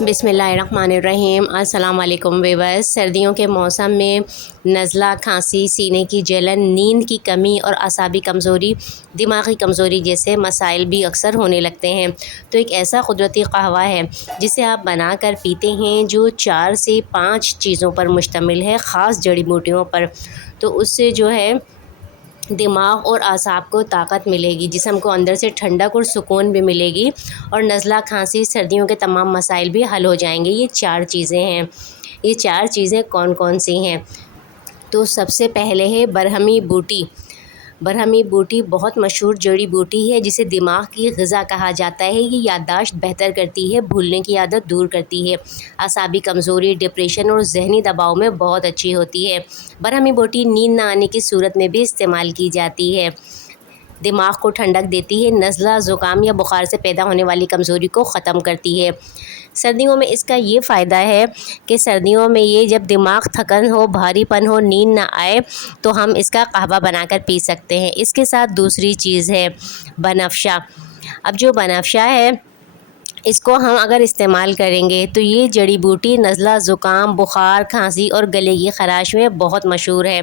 बिस्मिल्लाहिर्रहमानिर्रहीम। अस्सलाम वालेकुम व्यूअर्स। सर्दियों के मौसम में नज़ला, खांसी, सीने की जलन, नींद की कमी और असाबी कमज़ोरी, दिमागी कमज़ोरी जैसे मसाइल भी अक्सर होने लगते हैं। तो एक ऐसा कुदरती कहवा है जिसे आप बना कर पीते हैं जो 4 से 5 चीज़ों पर मुश्तमिल है, ख़ास जड़ी बूटियों पर। तो उससे जो है दिमाग और आसाब को ताकत मिलेगी, जिस्म को अंदर से ठंडक और सुकून भी मिलेगी और नज़ला, खांसी, सर्दियों के तमाम मसाइल भी हल हो जाएंगे। ये 4 चीज़ें हैं। ये 4 चीज़ें कौन कौन सी हैं? तो सबसे पहले है बरहमी बूटी। बरहमी बूटी बहुत मशहूर जड़ी बूटी है जिसे दिमाग की ग़िज़ा कहा जाता है। ये याददाश्त बेहतर करती है, भूलने की आदत दूर करती है, असाबी कमज़ोरी, डिप्रेशन और ज़हनी दबाव में बहुत अच्छी होती है। बरहमी बूटी नींद न आने की सूरत में भी इस्तेमाल की जाती है, दिमाग को ठंडक देती है, नज़ला, ज़ुकाम या बुखार से पैदा होने वाली कमज़ोरी को ख़त्म करती है। सर्दियों में इसका ये फ़ायदा है कि सर्दियों में ये जब दिमाग थकन हो, भारीपन हो, नींद ना आए तो हम इसका कहवा बनाकर पी सकते हैं। इसके साथ दूसरी चीज़ है बनफ़शा। अब जो बनफ़शा है इसको हम अगर इस्तेमाल करेंगे तो ये जड़ी बूटी नज़ला, ज़ुकाम, बुखार, खांसी और गले की ख़राश में बहुत मशहूर है।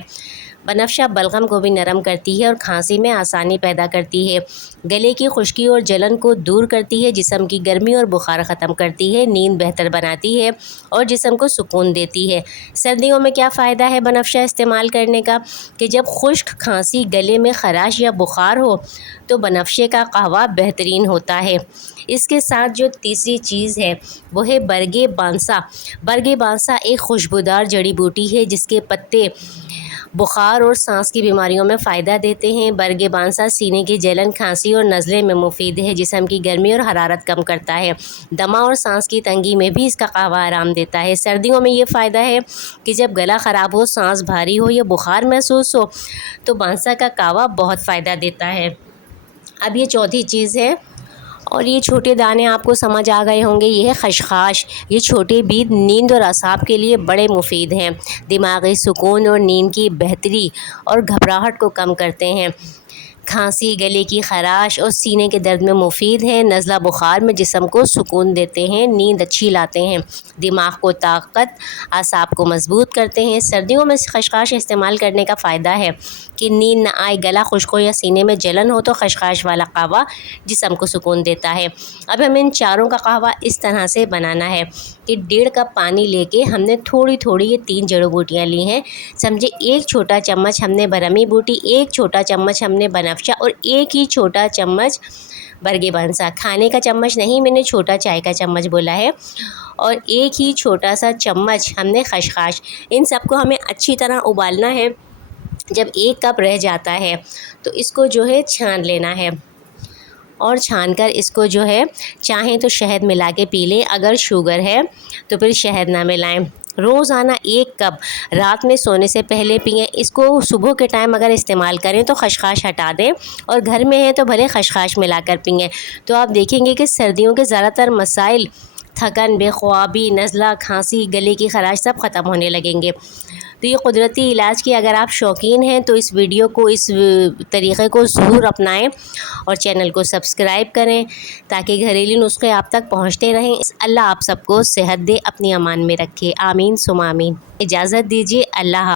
बनफ़शा बलगम को भी नरम करती है और खांसी में आसानी पैदा करती है, गले की खुश्की और जलन को दूर करती है, जिस्म की गर्मी और बुखार ख़त्म करती है, नींद बेहतर बनाती है और जिस्म को सुकून देती है। सर्दियों में क्या फ़ायदा है बनफ़शा इस्तेमाल करने का कि जब खुश्क, खांसी, गले में ख़राश या बुखार हो तो बनफ़शे का कहवा बेहतरीन होता है। इसके साथ जो तीसरी चीज़ है वो है बरगे बांसा। बरगे बांसा एक खुशबूदार जड़ी बूटी है जिसके पत्ते बुखार और सांस की बीमारियों में फ़ायदा देते हैं। बरगे बांसा सीने की जलन, खांसी और नज़ले में मुफीद है, जिस्म की गर्मी और हरारत कम करता है, दमा और सांस की तंगी में भी इसका कहवा आराम देता है। सर्दियों में ये फ़ायदा है कि जब गला ख़राब हो, सांस भारी हो या बुखार महसूस हो तो बांसा का कहवा बहुत फ़ायदा देता है। अब ये चौथी चीज़ है और ये छोटे दाने आपको समझ आ गए होंगे, ये है खशखाश। ये छोटे बीज नींद और असाब के लिए बड़े मुफीद हैं, दिमागी सुकून और नींद की बेहतरी और घबराहट को कम करते हैं, खांसी, गले की ख़राश और सीने के दर्द में मुफीद हैं, नज़ला, बुखार में जिस्म को सुकून देते हैं, नींद अच्छी लाते हैं, दिमाग को ताकत, आसाब को मजबूत करते हैं। सर्दियों में खशखाश इस्तेमाल करने का फ़ायदा है कि नींद न आए, गला खुश्क हो या सीने में जलन हो तो खशखाश वाला कहवा जिस्म को सुकून देता है। अब हमें इन चारों का कहवा इस तरह से बनाना है कि 1.5 कप पानी लेके हमने थोड़ी थोड़ी ये 3 जड़ी बूटियाँ ली हैं। समझे 1 छोटा चम्मच हमने बरहमी बूटी, 1 छोटा चम्मच हमने बनफ़शा और 1 ही छोटा चम्मच बरगे बांसा। खाने का चम्मच नहीं, मैंने छोटा चाय का चम्मच बोला है। और 1 ही छोटा सा चम्मच हमने खशखाश। इन सबको हमें अच्छी तरह उबालना है। जब 1 कप रह जाता है तो इसको जो है छान लेना है और छानकर इसको जो है चाहें तो शहद मिला के पी लें, अगर शुगर है तो फिर शहद ना मिलाएं। रोज़ाना 1 कप रात में सोने से पहले पिएं। इसको सुबह के टाइम अगर इस्तेमाल करें तो खशखाश हटा दें और घर में है तो भले खशखाश मिलाकर पिएं। तो आप देखेंगे कि सर्दियों के ज़्यादातर मसाइल, थकन, बेख्वाबी, नज़ला, खांसी, गले की ख़राश सब ख़त्म होने लगेंगे। तो ये कुदरती इलाज की अगर आप शौकीन हैं तो इस वीडियो को, इस तरीक़े को ज़रूर अपनाएं और चैनल को सब्सक्राइब करें ताकि घरेलू नुस्खे आप तक पहुंचते रहें। अल्लाह आप सबको सेहत दे, अपनी अमान में रखे। आमीन सुम आमीन। इजाज़त दीजिए। अल्लाह।